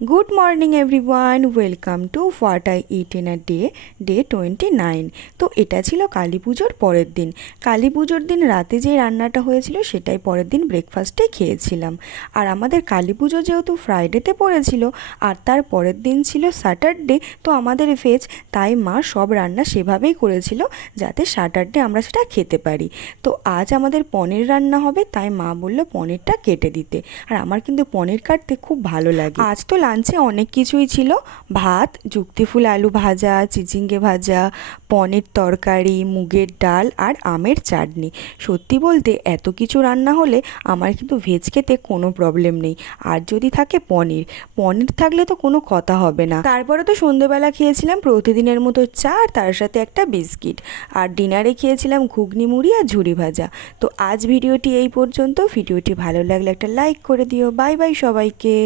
Good morning everyone, welcome to what I it in a day 29। তো এটা ছিল কালী পুজোর পরের দিন। কালী পুজোর দিন রাতে যে রান্নাটা হয়েছিল সেটাই পরের দিন ব্রেকফাস্টে খেয়েছিলাম। আর আমাদের কালী পুজো যেহেতু ফ্রাইডেতে পড়েছিল আর তার পরের দিন ছিল স্যাটারডে, তো আমাদের ভেজ, তাই মা সব রান্না সেভাবেই করেছিল যাতে স্যাটারডে আমরা সেটা খেতে পারি। তো আজ আমাদের পনির রান্না হবে, তাই মা বলল পনিরটা কেটে দিতে। আর আমার কিন্তু পনির কাটতে খুব ভালো লাগে। আজ তো লাঞ্চে অনেক কিছুই ছিল, ভাত, যুক্তিফুল আলু ভাজা, চিচিঙ্গে ভাজা, পনির তরকারি, মুগের ডাল আর আমের চাটনি। সত্যি বলতে এত কিছু রান্না হলে আমার কিন্তু ভেজ খেতে কোনো প্রবলেম নেই। আর যদি থাকে পনির, পনির থাকলে তো কোনো কথা হবে না। তারপরে তো সন্ধেবেলা খেয়েছিলাম প্রতিদিনের মতো চা, আর তার সাথে একটা বিস্কিট। আর ডিনারে খেয়েছিলাম ঘুগনি মুড়ি আর ঝুরি ভাজা। তো আজ ভিডিওটি এই পর্যন্ত। ভিডিওটি ভালো লাগলে একটা লাইক করে দিও। বাই বাই সবাইকে।